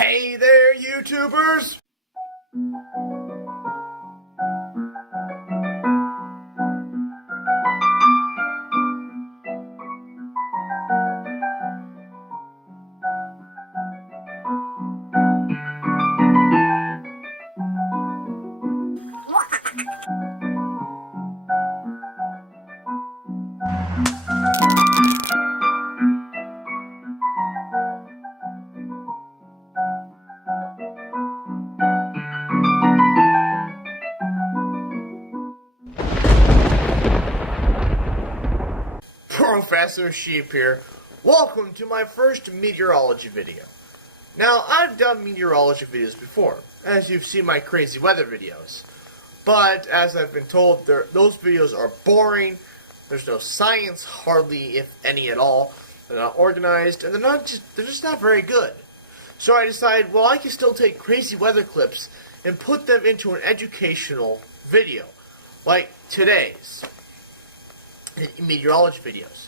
Hey there, YouTubers! Professor Sheep here. Welcome to my first meteorology video. Now, I've done meteorology videos before, as you've seen my crazy weather videos. But, as I've been told, those videos are boring, there's no science, hardly if any at all, they're not organized, and they're just not very good. So I decided, well, I can still take crazy weather clips and put them into an educational video, like today's meteorology videos.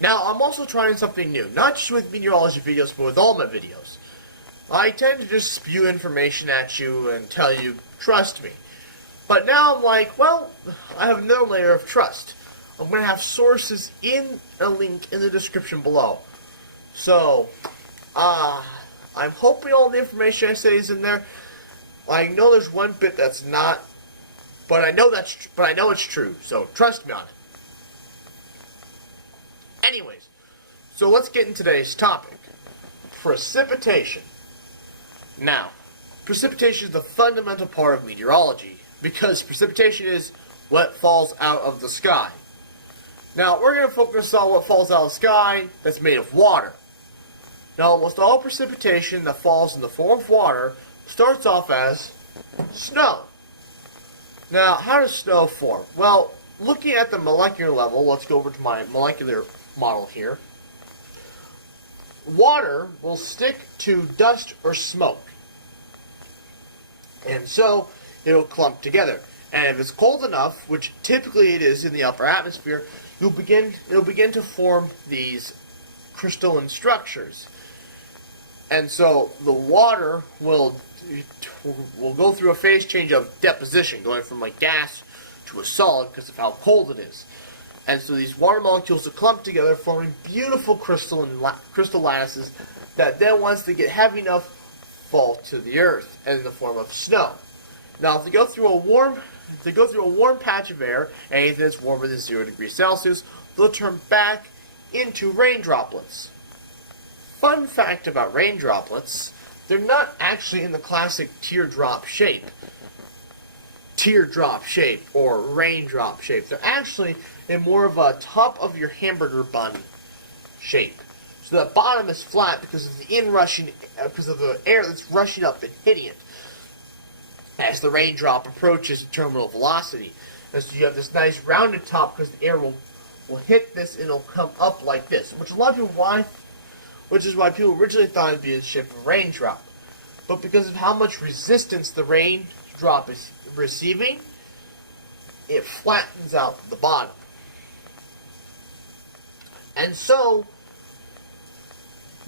Now, I'm also trying something new, not just with meteorology videos, but with all my videos. I tend to just spew information at you and tell you, trust me. But now I'm like, well, I have another layer of trust. I'm going to have sources in a link in the description below. So, I'm hoping all the information I say is in there. I know there's one bit that's not, but I know it's true, so trust me on it. Anyways, so let's get into today's topic. Precipitation. Now, precipitation is the fundamental part of meteorology, because precipitation is what falls out of the sky. Now, we're going to focus on what falls out of the sky that's made of water. Now, almost all precipitation that falls in the form of water starts off as snow. Now, how does snow form? Well, looking at the molecular level, let's go over to my molecular model here. Water will stick to dust or smoke, and so it'll clump together. And if it's cold enough, which typically it is in the upper atmosphere, it'll begin to form these crystalline structures. And so the water will go through a phase change of deposition, going from like gas to a solid because of how cold it is. And so these water molecules will clump together, forming beautiful crystal lattices that then, once they get heavy enough, fall to the earth in the form of snow. Now, if they go through a warm patch of air, anything that's warmer than 0 degrees Celsius, they'll turn back into rain droplets. Fun fact about rain droplets: they're not actually in the classic teardrop shape or raindrop shape. They're actually in more of a top of your hamburger bun shape. So the bottom is flat because of the air that's rushing up and hitting it as the raindrop approaches terminal velocity. And so you have this nice rounded top because the air will hit this and it'll come up like this, which is why people originally thought it'd be in the shape of a raindrop. But because of how much resistance the raindrop is receiving, it flattens out the bottom. And so,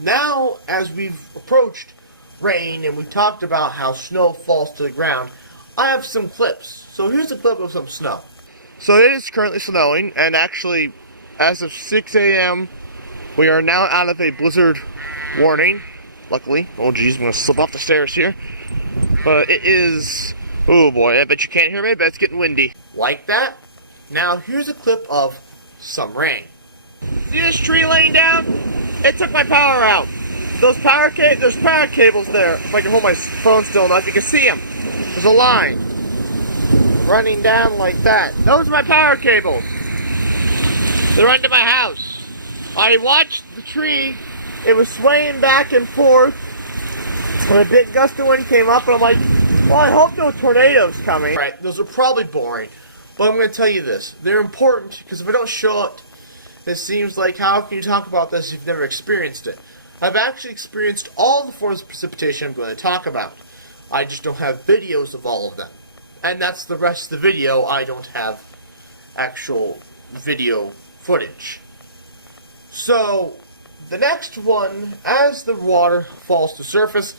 now as we've approached rain and we talked about how snow falls to the ground, I have some clips. So here's a clip of some snow. So it is currently snowing, and actually, as of 6 a.m., we are now out of a blizzard warning, luckily. Oh geez, I'm going to slip off the stairs here. But it is, oh boy, I bet you can't hear me, but it's getting windy. Like that. Now here's a clip of some rain. See this tree laying down? It took my power out. There's power cables there. If I can hold my phone still enough, you can see them. There's a line running down like that. Those are my power cables. They're under my house. I watched the tree. It was swaying back and forth when a big gust of wind came up, and I'm like, well, I hope no tornadoes coming. Right, those are probably boring, but I'm going to tell you this. They're important because if I don't show it, it seems like, how can you talk about this if you've never experienced it? I've actually experienced all the forms of precipitation I'm going to talk about. I just don't have videos of all of them. And that's the rest of the video. I don't have actual video footage. So, the next one, as the water falls to surface,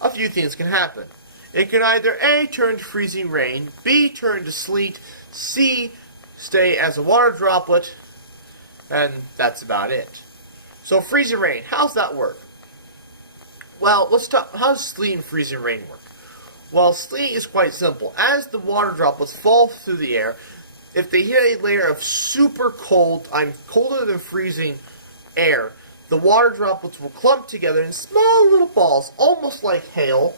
a few things can happen. It can either A, turn to freezing rain, B, turn to sleet, C, stay as a water droplet, and that's about it. So freezing rain, how's that work? Well, let's talk, how does sleet and freezing rain work? Well, sleet is quite simple. As the water droplets fall through the air, if they hit a layer of super cold, colder than freezing air, the water droplets will clump together in small little balls, almost like hail.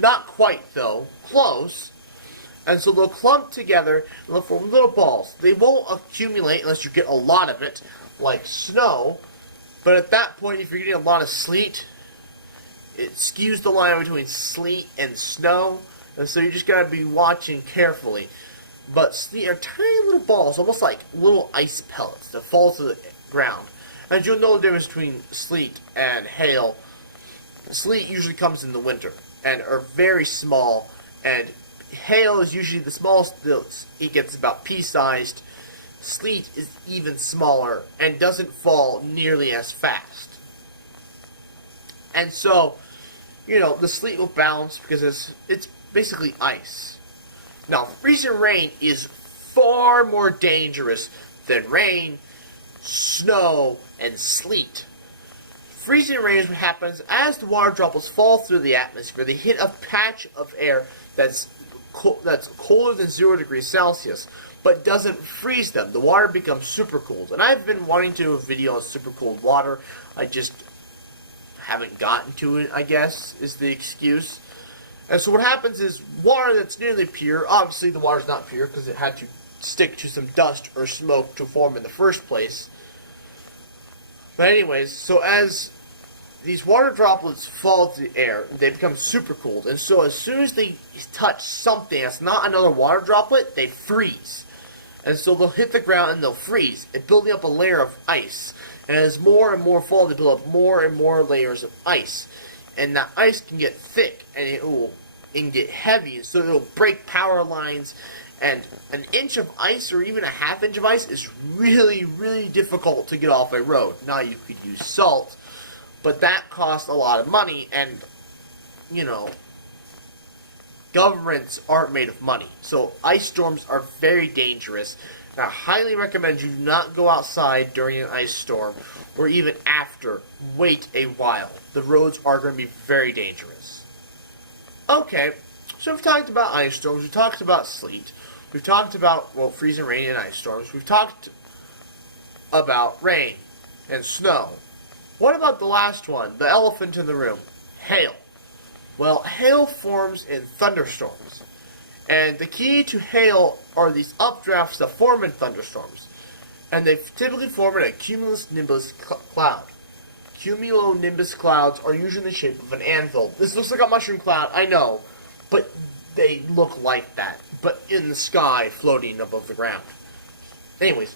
Not quite, though. Close. And so they'll clump together and they'll form little balls. They won't accumulate unless you get a lot of it, like snow. But at that point, if you're getting a lot of sleet, it skews the line between sleet and snow. And so you just gotta be watching carefully. But sleet are tiny little balls, almost like little ice pellets that fall to the ground. And you'll know the difference between sleet and hail. Sleet usually comes in the winter and are very small, and hail is usually the smallest. It gets about pea-sized. Sleet is even smaller and doesn't fall nearly as fast. And so, you know, the sleet will bounce because it's basically ice. Now, freezing rain is far more dangerous than rain, snow, and sleet. Freezing rain is what happens as the water droplets fall through the atmosphere. They hit a patch of air that's colder than 0 degrees Celsius, but doesn't freeze them. The water becomes super cold. And I've been wanting to do a video on super cold water. I just haven't gotten to it, I guess, is the excuse. And so what happens is water that's nearly pure, obviously the water's not pure because it had to stick to some dust or smoke to form in the first place. But anyways, so as these water droplets fall to the air, they become super cold. And so as soon as they touch something that's not another water droplet, they freeze. And so they'll hit the ground and they'll freeze, building up a layer of ice. And as more and more fall, they build up more and more layers of ice. And that ice can get thick and it will get heavy. And so it'll break power lines. And an inch of ice or even a half inch of ice is really, really difficult to get off a road. Now you could use salt, but that costs a lot of money, and, you know, governments aren't made of money. So ice storms are very dangerous. And I highly recommend you not go outside during an ice storm, or even after. Wait a while. The roads are going to be very dangerous. Okay, so we've talked about ice storms, we've talked about sleet, we've talked about, well, freezing rain and ice storms, we've talked about rain and snow. What about the last one, the elephant in the room, hail? Well, hail forms in thunderstorms. And the key to hail are these updrafts that form in thunderstorms. And they typically form in a cumulonimbus cloud. Cumulonimbus clouds are usually in the shape of an anvil. This looks like a mushroom cloud, I know, but they look like that, but in the sky, floating above the ground. Anyways,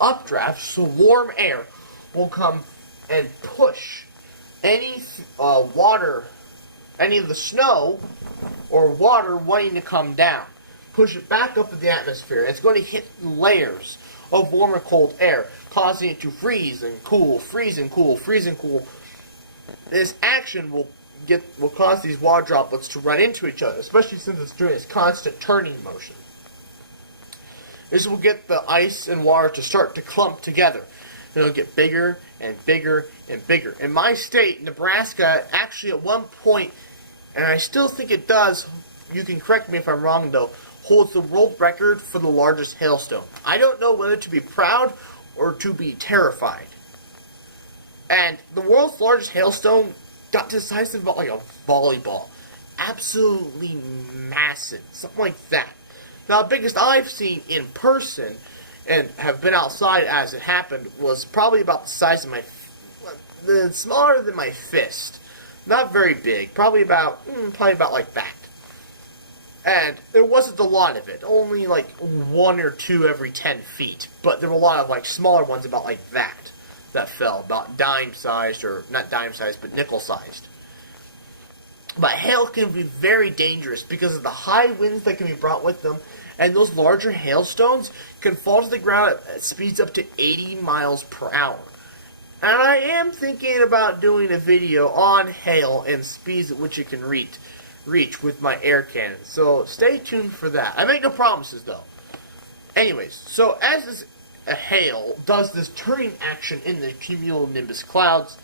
updrafts, so warm air, will come and push any water, any of the snow or water wanting to come down. Push it back up in the atmosphere. It's going to hit layers of warm or cold air, causing it to freeze and cool, freeze and cool, freeze and cool. This action will cause these water droplets to run into each other, especially since it's doing this constant turning motion. This will get the ice and water to start to clump together. And it'll get bigger and bigger and bigger. In my state, Nebraska, actually at one point, and I still think it does, you can correct me if I'm wrong though, holds the world record for the largest hailstone. I don't know whether to be proud or to be terrified. And the world's largest hailstone got to the size of about like a volleyball. Absolutely massive. Something like that. Now, the biggest I've seen in person and have been outside as it happened was probably about the size of smaller than my fist. Not very big. Probably about like that. And there wasn't a lot of it. Only like 1 or 2 every 10 feet. But there were a lot of like smaller ones about like that fell. About dime-sized, or not dime-sized, but nickel-sized. But hail can be very dangerous because of the high winds that can be brought with them. And those larger hailstones can fall to the ground at speeds up to 80 miles per hour. And I am thinking about doing a video on hail and speeds at which it can reach with my air cannon. So stay tuned for that. I make no promises though. Anyways, so as this hail does this turning action in the cumulonimbus clouds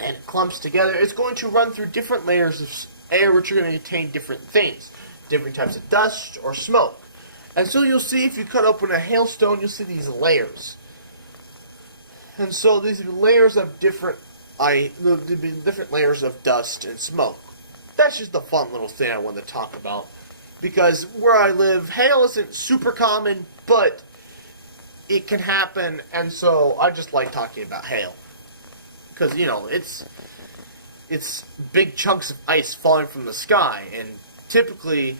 and it clumps together, it's going to run through different layers of air which are going to contain different things. Different types of dust or smoke. And so you'll see, if you cut open a hailstone, you'll see these layers. And so these are layers of different layers of dust and smoke. That's just a fun little thing I wanted to talk about. Because where I live, hail isn't super common, but it can happen, and so I just like talking about hail. Because, you know, it's big chunks of ice falling from the sky, and typically,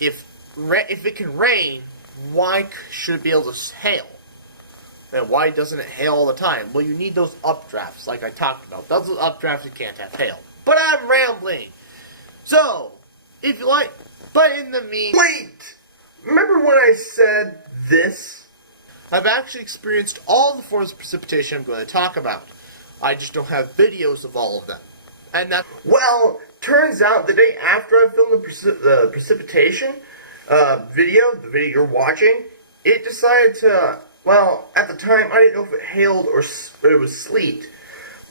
if it can rain, why should it be able to hail? And why doesn't it hail all the time? Well, you need those updrafts, like I talked about. Those updrafts, you can't have hail. But I'm rambling. So, if you like, but in the meantime... Wait! Remember when I said this? I've actually experienced all the forms of precipitation I'm going to talk about. I just don't have videos of all of them. And that... Well, turns out the day after I filmed the precipitation video, the video you're watching, it decided to... Well, at the time, I didn't know if it hailed or it was sleet.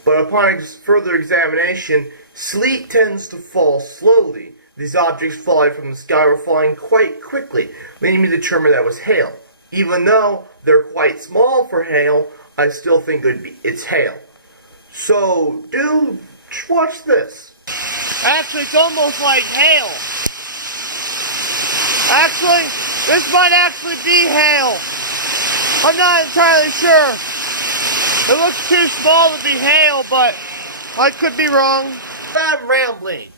But upon further examination, sleet tends to fall slowly. These objects falling from the sky were falling quite quickly, leading me to determine that it was hail. Even though they're quite small for hail, I still think it's hail. So, dude, watch this. Actually, it's almost like hail. Actually, this might actually be hail. I'm not entirely sure. It looks too small to be hail, but I could be wrong. I'm rambling.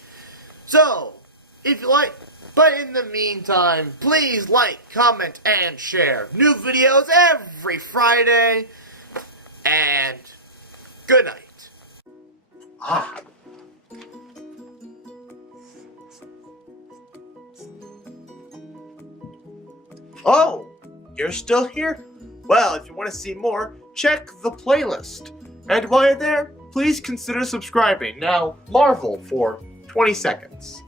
So, if you like, but in the meantime, please like, comment, and share. New videos every Friday. And good night. Oh, you're still here? Well, if you want to see more, check the playlist. And while you're there, please consider subscribing. Now, Marvel for 20 seconds.